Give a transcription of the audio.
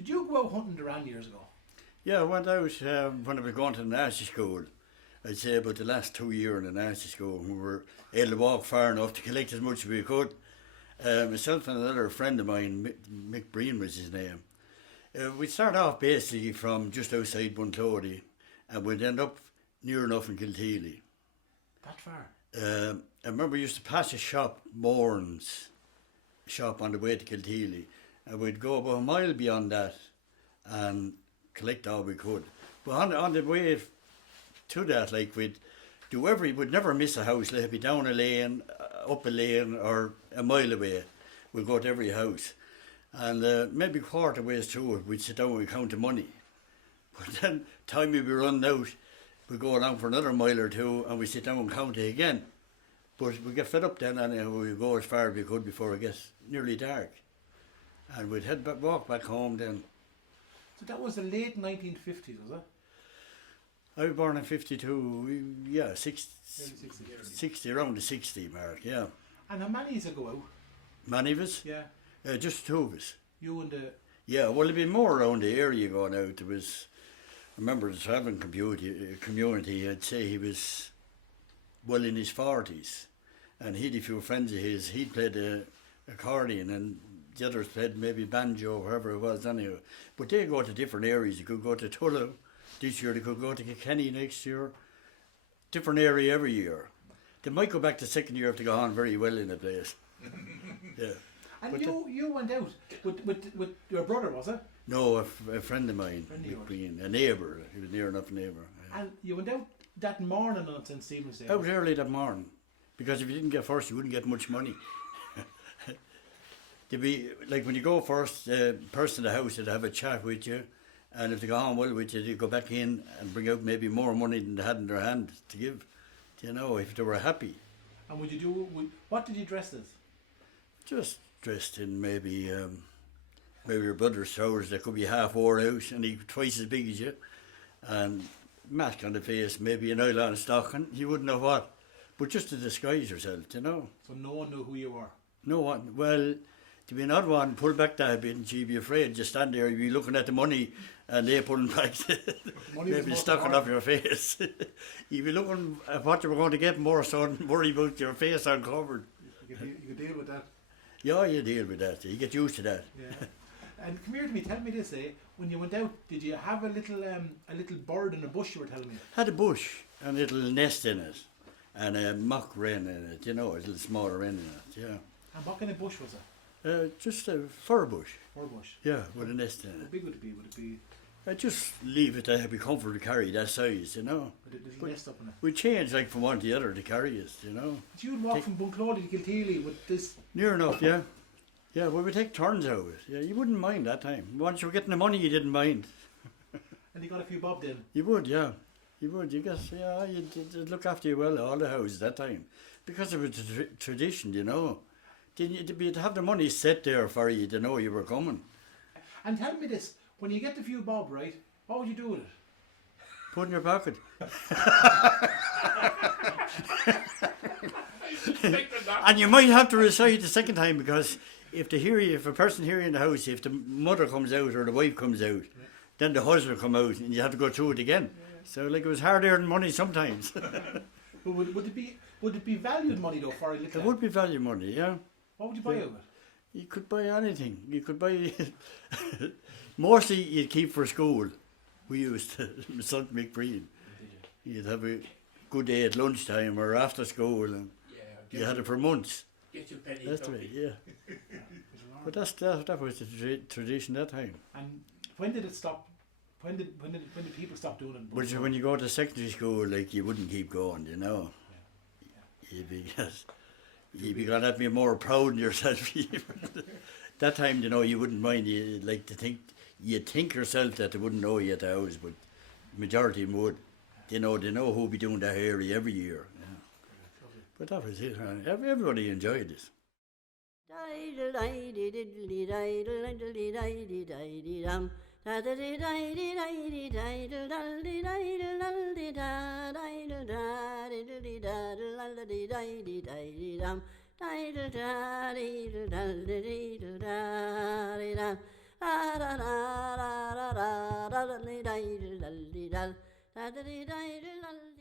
Did you go out hunting the Wren years ago? Yeah, I went out when I was going to the nursery school. I'd say about the last 2 years in the nursery school, we were able to walk far enough to collect as much as we could. Myself and another friend of mine, Mick Breen was his name. We started off basically from just outside Bunclody, and we'd end up near enough in Kiltealy. That far? I remember we used to pass a shop, Moran's shop, on the way to Kiltealy, and we'd go about a mile beyond that and collect all we could. But on the way to that, like, we'd never miss a house. Like, it'd be down a lane, up a lane, or a mile away. We'd go to every house. And maybe quarter ways through it, we'd sit down and we'd count the money. But then, time we'd be running out, we'd go along for another mile or two and we'd sit down and count it again. But we get fed up then, and we'd go as far as we could before it gets nearly dark. And we'd walk back home then. So that was the late 1950s, was it? I was born in 52, yeah, 60, around the 60 mark, yeah. And how many years ago out? Many of us? Yeah. Just two of us. You and the... Yeah, well, there'd be more around the area going out. There was, I remember the travelling community, I'd say he was well in his 40s. And he'd a few friends of his, he'd played the accordion and the others played maybe banjo or whatever it was anyhow. But they go to different areas. You could go to Tullow this year, they could go to Kilkenny next year. Different area every year. They might go back to second year if they go on very well in the place. Yeah. And but you went out with your brother, was it? No, a friend of mine, a neighbour. He was near enough neighbour. Yeah. And you went out that morning on St. Stephen's Day? Out early that morning. Because if you didn't get first, you wouldn't get much money. There'd be, like when you go first, the person in the house would have a chat with you. And if they go on well with you, they'd go back in and bring out maybe more money than they had in their hand to give. You know, if they were happy. And what did you dress as? Just dressed in maybe your brother's trousers that could be half wore out and he twice as big as you, and mask on the face, maybe a nylon stocking. You wouldn't know what, but just to disguise yourself, you know. So no one knew who you were. No one. Well, to be an odd one, pull back that bit, and you'd be afraid. Just stand there, you'd be looking at the money, and they pulling back, maybe stocking off your face. You'd be looking at what you were going to get more, so don't worry about your face uncovered. You could deal with that. Yeah, you deal with that. You get used to that. Yeah. And come here to me. Tell me this. When you went out, did you have a little bird in a bush? You were telling me. Had a bush and a little nest in it, and a mock wren in it. You know, a little smaller wren in it. Yeah. And what kind of bush was it? Just a fir bush. Fir bush. Yeah, with a nest in it. How big would it be? Would it be? Just leave it to be comfortable to carry that size, you know. With a little nest up in it. We change like from one to the other to carry it, you know. But you'd walk from Bunclody to Kiltealy with this. Near enough, yeah. Yeah, well, we take turns out of it. Yeah, you wouldn't mind that time. Once you were getting the money, you didn't mind. And you got a few bob then. You would, yeah. You would. You guess, yeah. You'd look after you well, all the houses that time, because it was a tradition, you know. You'd have the money set there for you to know you were coming. And tell me this: when you get the few bob, right? What would you do with it? Put in your pocket. And you might have to recite the second time, because if a person hear you in the house, if the mother comes out or the wife comes out, then the husband will come out and you have to go through it again. So like it was hard earned money sometimes. But would it be valued money though for a little? It would be valued money, yeah. What would you buy out of it? You could buy anything. You could buy mostly you'd keep for school. We used to, my son Mick Breen. You'd have a good day at lunchtime or after school, and you had it for months. Get your penny. That's right, yeah. But that was the tradition that time. And when did it stop? When did people stop doing it? But when you go to secondary school, like, you wouldn't keep going, you know. Yeah. You'd be going to be more proud of yourself. That time, you know, you wouldn't mind. You'd like to think, you'd think yourself that they wouldn't know you at the house, but the majority would. They know who'll be doing that area every year. Yeah. But that was it. Everybody enjoyed this. da da da da da da da da da